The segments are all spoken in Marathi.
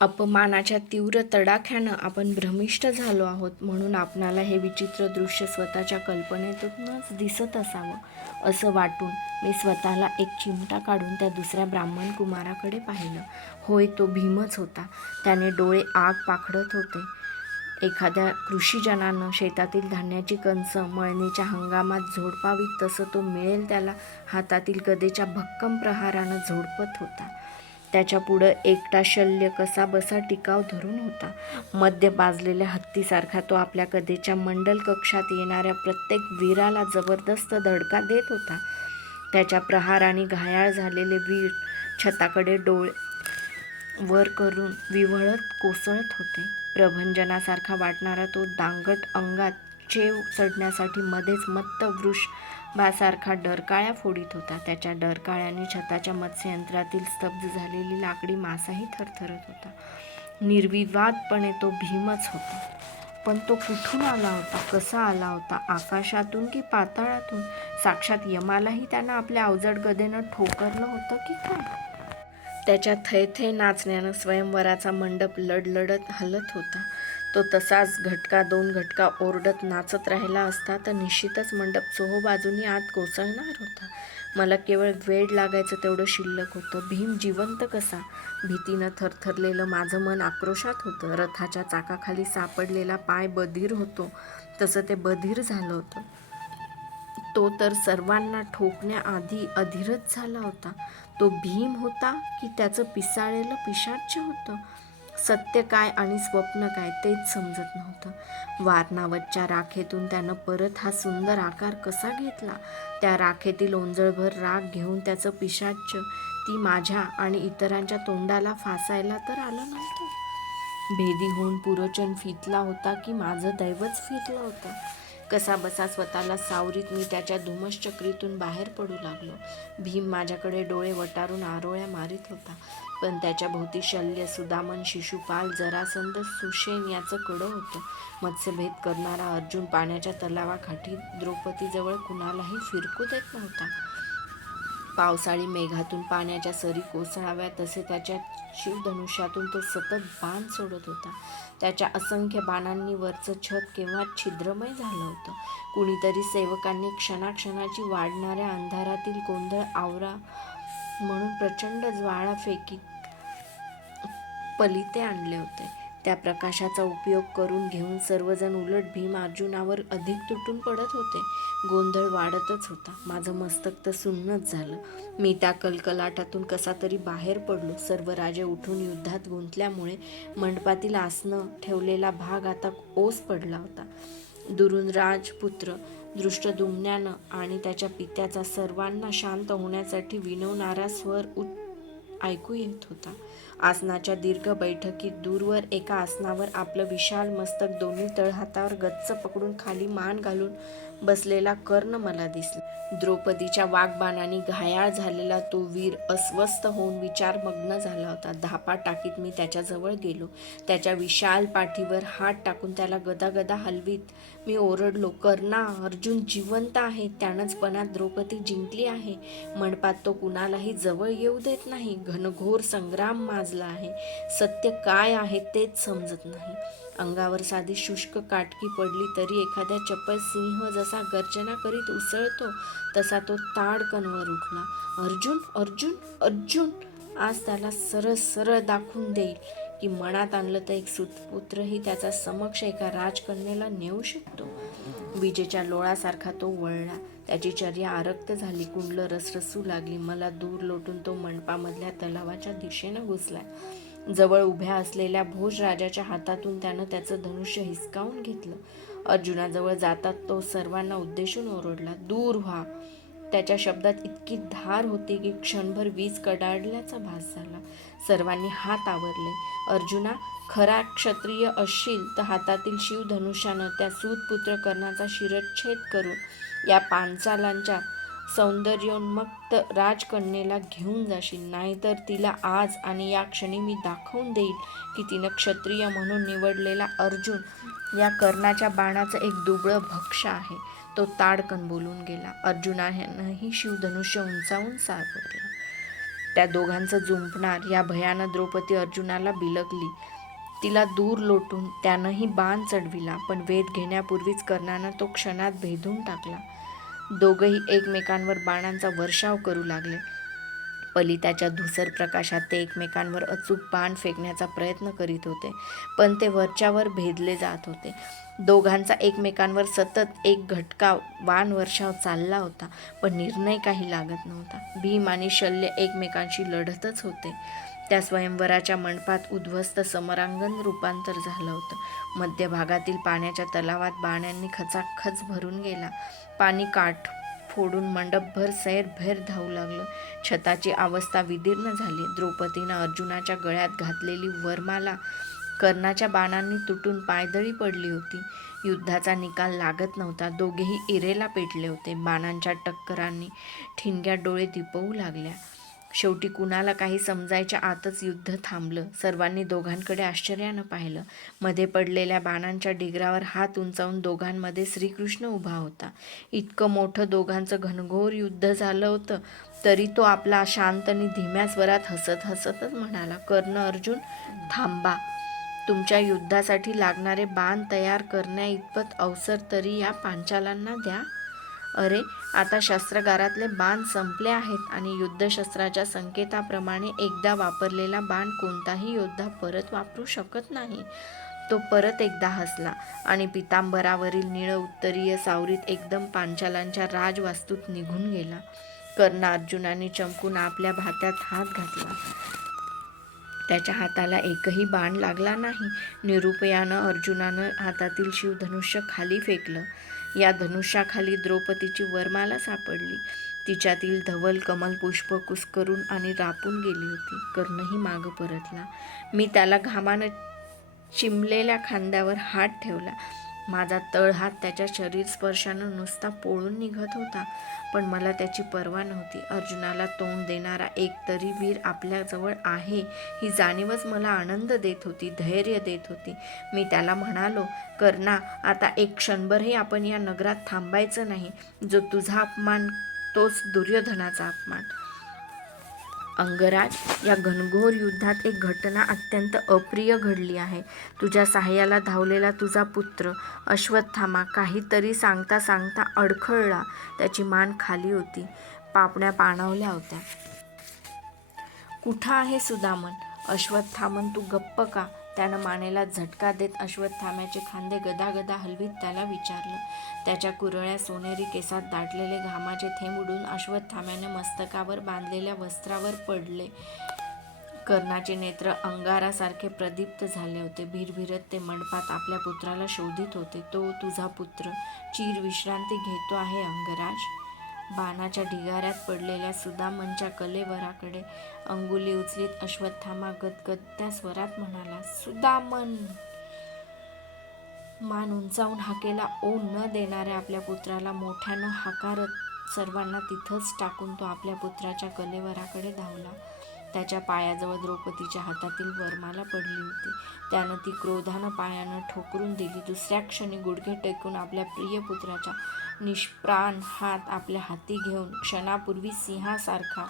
अपमानाच्या तीव्र तडाख्यानं आपण भ्रमिष्ट झालो आहोत म्हणून आपणाला हे विचित्र दृश्य स्वतःच्या कल्पनेतूनच दिसत असावं असं वाटून मी स्वतःला एक चिमटा काढून त्या दुसऱ्या ब्राह्मण कुमाराकडे पाहिलं. होय तो भीमच होता. त्याने डोळे आग पाखडत होते. एखाद्या कृषीजनानं शेतातील धान्याची कणसं मळणीच्या हंगामात झोडपावीत तसं तो मिळेल त्याला हातातील गदेच्या भक्कम प्रहारानं झोडपत होता. त्याच्या पुढं एकटा शल्य कसा बसा टिकाव धरून होता. मध्य पाजलेल्या हत्तीसारखा तो आपल्या कदेच्या मंडल कक्षात येणाऱ्या प्रत्येक वीराला जबरदस्त धडका देत होता. त्याच्या प्रहाराने घायाळ झालेले वीर छताकडे डोळे वर करून विव्हळत कोसळत होते. प्रभंजनासारखा वाटणारा तो दांगट अंगात चेव चढण्यासाठी मध्येच मत्त बासारखा डरकाळ्या फोडीत होता. त्याच्या डरकाळ्याने छताच्या मत्स्ययंत्रातील स्तब्ध झालेली लाकडी मासाही थरथरत होता. निर्विवादपणे तो भीमच होता. पण तो कुठून आला होता? कसा आला होता? आकाशातून की पाताळातून? साक्षात यमालाही त्यानं आपल्या अवजड गदेनं ठोकरलं होतं की काय? त्याच्या थैथे नाचण्यानं स्वयंवराचा मंडप लडलडत हलत होता. तो तसाच घटका दोन घटका ओरडत नाचत राहिला असता तर निश्चितच मंडप चोहोबाजूनी आत कोसळणार होता. मला केवळ वेळ लागायचं तेवढं शिल्लक होतं. भीम जिवंत कसा? भीतीनं थरथरलेलं माझं मन आक्रोशात होतं. रथाच्या चाकाखाली सापडलेला पाय बधीर होतो. तसं ते बधीर झालं होतं. तो तर सर्वांना ठोकण्याआधी अधीरच झाला होता. तो भीम होता की त्याचं पिसाळलेलं पिशाच्य होतं? सत्य काय आणि स्वप्न काय तेच समजत नव्हतं. वारणावरच्या राखेतून त्यानं परत हा सुंदर आकार कसा घेतला? त्या राखेतील ओंजळभर राख घेऊन त्याचं पिशाच्य ती माझ्या आणि इतरांच्या तोंडाला फासायला तर आलं नव्हतं. भेदी होऊन पुरोचन फितला होता की माझं दैवच फितलं होतं. कसा बसा स्वतःला सावरीत मी त्याच्या धुमश्चक्रीतून बाहेर पडू लागलो. भीम माझ्याकडे डोळे वटारून आरोळ्या मारित होता. पण त्याच्या भोवती शल्य सुदामन शिशुपाल जरासंध सुशेन याचं कडं होतं. मत्स्यभेद करणारा अर्जुन पाण्याच्या तलावाखाठी द्रौपदीजवळ कुणालाही फिरकू देत नव्हता. पावसाळी मेघातून पाण्याच्या सरी कोसळाव्या तसे त्याच्या शिवधनुष्यातून तो सतत बाण सोडत होता. त्याच्या असंख्य बाणांनी वरचं छत केव्हा छिद्रमय झालं होतं? कुणीतरी सेवकांनी क्षणाक्षणाची वाढणाऱ्या अंधारातील गोंधळ आवरा म्हणून प्रचंड ज्वाळाफेकी पलिते आणले होते. त्या प्रकाशाचा उपयोग करून घेऊन सर्वजण उलट भीम अर्जुनावर अधिक तुटून पडत होते. गोंधळ वाढतच होता. माझं मस्तक तर सुन्नच झालं. मी त्या कलकलाटातून कसा तरी बाहेर पडलो. सर्व राजे उठून युद्धात गुंतल्यामुळे मंडपातील आसनं ठेवलेला भाग आता ओस पडला होता. दुरून राजपुत्र दृष्टदुम्न्यानं आणि त्याच्या पित्याचा सर्वांना शांत होण्यासाठी विनवणारा स्वर उच्च ऐकू येत होता. आसनाच्या दीर्घ बैठकीत दूरवर एका आसनावर आपलं विशाल मस्तक दोन्ही तळहातावर गच्च पकडून खाली मान घालून बसलेला कर्ण मला दिसला. द्रौपदीच्या वाघबाणाने घायाळ झालेला तो वीर अस्वस्थ होऊन विचारमग्न झाला होता. धापा टाकीत मी त्याच्याजवळ गेलो. त्याच्या विशाल पाठीवर हात टाकून त्याला गदागदा हलवीत. मी ओरडलो कर्णा अर्जुन जिवंत आहे. त्यानंच पणात द्रौपदी जिंकली आहे. मंडपात तो कुणालाही जवळ येऊ देत नाही. घनघोर संग्राम गाजला आहे. सत्य काय आहे तेच समजत नाही. अंगावर साधी शुष्क काटकी पडली तरी एखाद्या चपल सिंह जसा गर्जना करीत उसळतो तसा तो ताडकनवर उठला. अर्जुन अर्जुन अर्जुन आज त्याला सरळ सरळ दाखवून देईल. की मनात आणलं तर एक सुतपुत्रही त्याचा समक्ष एका राजकन्येला नेऊ शकतो. विजेच्या लोळासारखा तो वळला. त्याची चर्या आरक्त झाली. कुंडलं रसरसू लागली. मला दूर लोटून तो मंडपामधल्या तलावाच्या दिशेनं घुसला. जवळ उभ्या असलेल्या भोज राजाच्या हातातून त्यानं त्याचं धनुष्य हिसकावून घेतलं. अर्जुनाजवळ जातात तो सर्वांना उद्देशून ओरडला दूर व्हा. त्याच्या शब्दात इतकी धार होती की क्षणभर वीज कडाडल्याचा भास झाला. सर्वांनी हात आवरले. अर्जुना खरा क्षत्रिय असशील तर हातातील शिवधनुष्यानं त्या सूतपुत्र कर्णाचा शिरच्छेद करून या पांचालांच्या सौंदर्योन्मक्त राजकन्येला घेऊन जाशील. नाहीतर तिला आज आणि या क्षणी मी दाखवून देईल की तिनं क्षत्रिय म्हणून निवडलेला अर्जुन या कर्णाच्या बाणाचं एक दुबळं भक्ष आहे. तो ताडकन बोलून गेला. अर्जुनानंही शिवधनुष्य उंचावून सावरलं त्या दोघांचं जुंपणार या भयानं द्रौपदी अर्जुनाला बिलगली तिला दूर लोटून त्यानंही बाण चढविला पण वेध घेण्यापूर्वीच कर्णानं तो क्षणात भेदून टाकला. दोघंही एकमेकांवर बाणांचा वर्षाव करू लागले. पलिताच्या धुसर प्रकाशात ते एकमेकांवर अचूक बाण फेकण्याचा प्रयत्न करीत होते पण ते वरच्यावर भेदले जात होते. दोघांचा एकमेकांवर सतत एक घटका वान वर्षाव चालला होता पण निर्णय काही लागत नव्हता. भीम आणि शल्य एकमेकांशी लढतच होते. त्या स्वयंवराच्या मंडपात उद्ध्वस्त समरांगण रूपांतर झालं होतं. मध्यभागातील पाण्याच्या तलावात बाण्यांनी खचाखच भरून गेला. पाणी काठ फोडून मंडपभर सैरभैर धावू लागलं. छताची अवस्था विदीर्ण झाली. द्रौपदीनं अर्जुनाच्या गळ्यात घातलेली वरमाला कर्णाच्या बाणांनी तुटून पायदळी पडली होती. युद्धाचा निकाल लागत नव्हता. दोघेही इरेला पेटले होते. बाणांच्या टक्करांनी ठिणग्या डोळे दिपवू लागल्या. शेवटी कुणाला काही समजायच्या आतच युद्ध थांबलं. सर्वांनी दोघांकडे आश्चर्यानं पाहिलं. मध्ये पडलेल्या बाणांच्या डिगरावर हात उंचावून दोघांमध्ये श्रीकृष्ण उभा होता. इतकं मोठं दोघांचं घनघोर युद्ध झालं होतं तरी तो आपला शांत आणि धीम्या स्वरात हसत हसतच म्हणाला कर्ण अर्जुन थांबा. तुमच्या युद्धासाठी लागणारे बाण तयार करण्या इतपत अवसर तरी या पांचालांना द्या. अरे आता शस्त्रगारातले बाण संपले आहेत आणि युद्धशस्त्राच्या संकेताप्रमाणे एकदा वापरलेला बाण कोणताही योद्धा परत वापरू शकत नाही. तो परत एकदा हसला आणि पितांबरावरील निळ उत्तरीय सावरीत एकदम पांचालांच्या राजवास्तूत निघून गेला. कर्ण अर्जुनाने चमकून आपल्या भात्यात हात घातला. त्याच्या हाताला एकही बाण लागला नाही. निरुपयानं अर्जुनानं हातातील शिवधनुष्य खाली फेकलं. या धनुष्याखाली द्रौपदीची वरमाला सापडली. तिच्यातील धवल कमल पुष्प कुस्करून आणि रापून गेली होती. कर्णही मागं परतला. मी त्याला घामानं चिमलेल्या खांद्यावर हात ठेवला. माझा तळहात त्याच्या शरीर स्पर्शानं नुसता पोळून निघत होता. पण मला त्याची पर्वा नव्हती. अर्जुनाला तोंड देणारा एक तरी वीर आपल्याजवळ आहे. ही जाणीवच मला आनंद देत होती धैर्य देत होती. मी त्याला म्हणालो कर्णा आता एक क्षणभरही आपण या नगरात थांबायचं नाही. जो तुझा अपमान तोच दुर्योधनाचा अपमान. अंगराज या घनघोर युद्धात एक घटना अत्यंत अप्रिय घडली आहे. तुझ्या सहाय्याला धावलेला तुझा पुत्र अश्वत्थामा काहीतरी सांगता सांगता अडखळला. त्याची मान खाली होती. पापण्या पाणावल्या होत्या. कुठं आहे सुदामन? अश्वत्थामन तू गप्प का? त्यानं मानेला झटका देत अश्वत्थाम्याचे खांदे गदागदा हलवीत त्याला विचारलं. त्याच्या कुरळ्या सोनेरी केसात दाटलेले घामाचे थेंब उडून अश्वत्थाम्याने मस्तकावर बांधलेल्या वस्त्रावर पडले. कर्णाचे नेत्र अंगारासारखे प्रदीप्त झाले होते. भिरभिरत ते मंडपात आपल्या पुत्राला शोधित होते. तो तुझा पुत्र. चीर विश्रांती घेतो आहे अंगराज. बाणाच्या ढिगाऱ्यात पडलेल्या सुदामनच्या कलेवराकडे अंगुली उचलीत अश्वत्थामा गदगदत्या स्वरात म्हणाला सुदामन! मान उंचावून हाकेला ओ न देणाऱ्या आपल्या पुत्राला मोठ्यानं हाकारत सर्वांना तिथंच टाकून तो आपल्या पुत्राच्या कलेवराकडे धावला. त्याच्या पायाजवळ द्रौपदीच्या हातातील वरमाला पडली होती. त्यानं ती क्रोधानं पायानं ठोकरून दिली. दुसऱ्या क्षणी गुडघे टेकून आपल्या प्रिय पुत्राच्या निष्प्राण हात आपल्या हाती घेऊन क्षणापूर्वी सिंहासारखा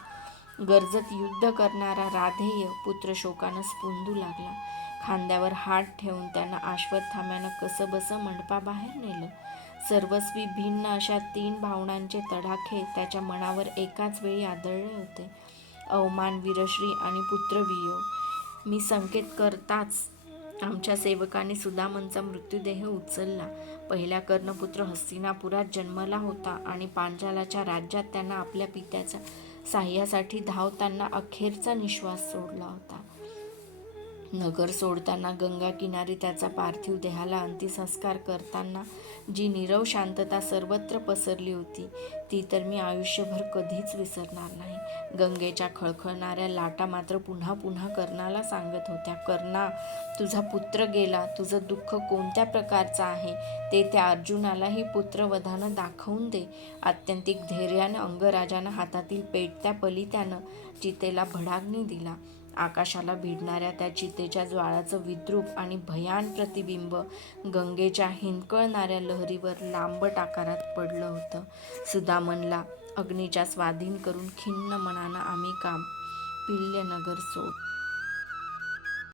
गरजत युद्ध करणारा राधेय पुत्र शोकानं स्पुंदू लागला. खांद्यावर हात ठेवून त्यानं आश्वत्थाम्यानं कसं बसं मंडपाबाहेर नेलं. सर्वस्वी भिन्न अशा तीन भावनांचे तडाखे त्याच्या मनावर एकाच वेळी आदळले होते. अवमान वीरश्री आणि पुत्रवियोग मी संकेत करताच आमच्या सेवकाने सुदामनचा मृत्यूदेह उचलला. पहिला कर्णपुत्र हस्तिनापुरात जन्मला होता आणि पांचालाच्या राज्यात त्यांना आपल्या पित्याच्या साह्यासाठी धावताना अखेरचा निश्वास सोडला होता. नगर सोडताना गंगा किनारी त्याचा पार्थिव देहाला अंत्यसंस्कार करताना जी नीरव शांतता सर्वत्र पसरली होती ती तर मी आयुष्यभर कधीच विसरणार नाही. गंगेच्या खळखळणाऱ्या लाटा मात्र पुन्हा पुन्हा कर्णाला सांगत होत्या कर्णा तुझा पुत्र गेला. तुझं दुःख कोणत्या प्रकारचं आहे? ते त्या अर्जुनालाही पुत्रवधानं दाखवून दे. आत्यंतिक धैर्यानं अंगराजानं हातातील पेटत्या पलित्यानं चितेला भडाग्नी दिला. आकाशाला भिडणाऱ्या त्या चितेच्या ज्वाळाचं विद्रूप आणि भयान प्रतिबिंब गंगेच्या हिंदकळणाऱ्या लहरीवर लांबट आकारात पडलं होतं. सुदामनला अग्नीच्या स्वाधीन करून खिन्न मनानं आम्ही काम पिल्यनगर सोड.